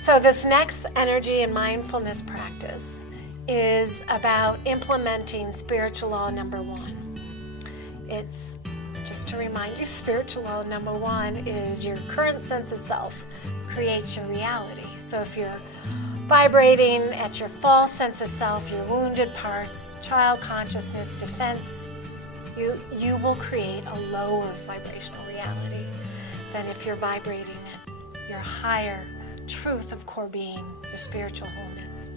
So this next energy and mindfulness practice is about implementing spiritual law number 1. It's, just to remind you, spiritual law number 1 is your current sense of self creates your reality. So if you're vibrating at your false sense of self, your wounded parts, child consciousness, defense, you will create a lower vibrational reality than if you're vibrating at your higher truth of core being, your spiritual wholeness.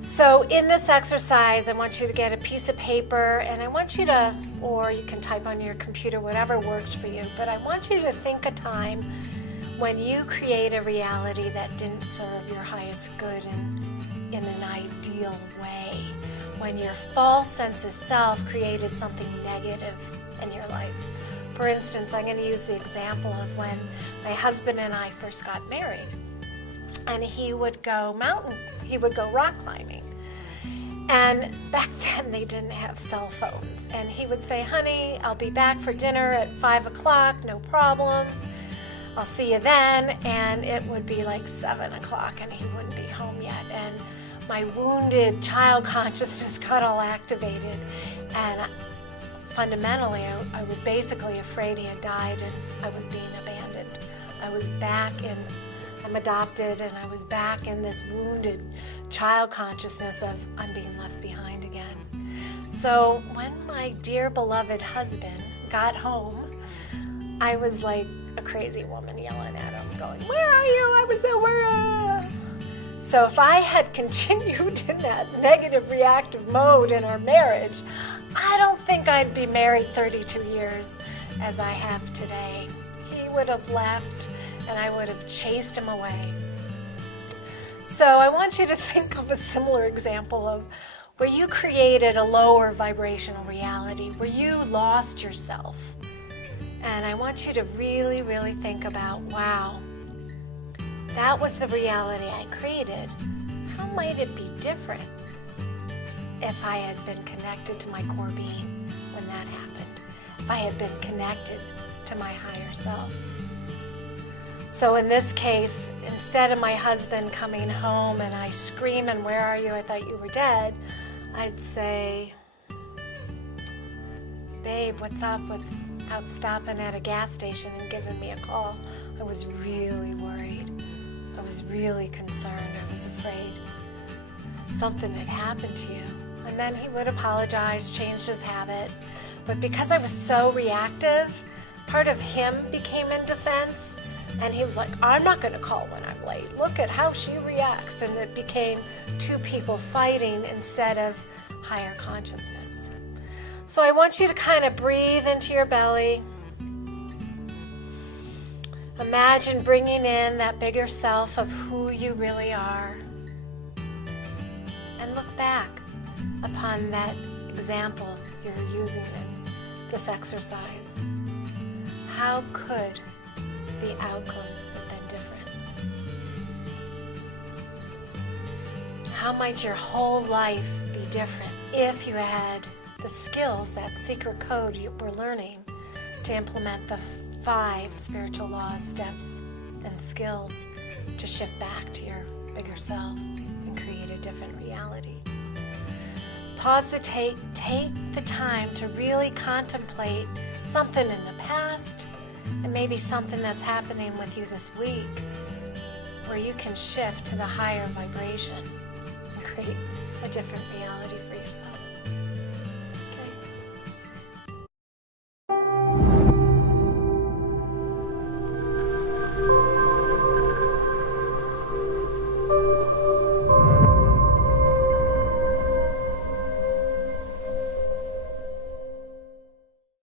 So in this exercise, I want you to get a piece of paper, and I want you to, or you can type on your computer, whatever works for you, but I want you to think a time when you create a reality that didn't serve your highest good in an ideal way, when your false sense of self created something negative in your life. For instance, I'm going to use the example of when my husband and I first got married. And he would go rock climbing. And back then they didn't have cell phones. And he would say, honey, I'll be back for dinner at 5 o'clock, no problem. I'll see you then. And it would be like 7 o'clock and he wouldn't be home yet. And my wounded child consciousness got all activated. And fundamentally, I was basically afraid he had died and I was being abandoned. I'm adopted, and I was back in this wounded child consciousness of I'm being left behind again. So when my dear beloved husband got home, I was like a crazy woman yelling at him, going, where are you? I was where? So if I had continued in that negative reactive mode in our marriage, I don't think I'd be married 32 years as I have today. He would have left and I would have chased him away. So I want you to think of a similar example of where you created a lower vibrational reality, where you lost yourself. And I want you to really, really think about, wow, that was the reality I created. How might it be different if I had been connected to my core being when that happened? If I had been connected to my higher self? So in this case, instead of my husband coming home and I screaming, where are you? I thought you were dead. I'd say, babe, what's up with out stopping at a gas station and giving me a call? I was really worried. I was really concerned. I was afraid something had happened to you. And then he would apologize, changed his habit. But because I was so reactive, part of him became in defense. And he was like, I'm not going to call when I'm late. Look at how she reacts. And it became two people fighting instead of higher consciousness. So I want you to kind of breathe into your belly. Imagine bringing in that bigger self of who you really are. And look back upon that example you're using in this exercise. How could the outcome have been different? How might your whole life be different if you had the skills, that secret code you were learning to implement the 5 spiritual laws, steps, and skills to shift back to your bigger self and create a different reality? Pause the tape, take the time to really contemplate something in the past and maybe something that's happening with you this week where you can shift to the higher vibration and create a different reality for yourself.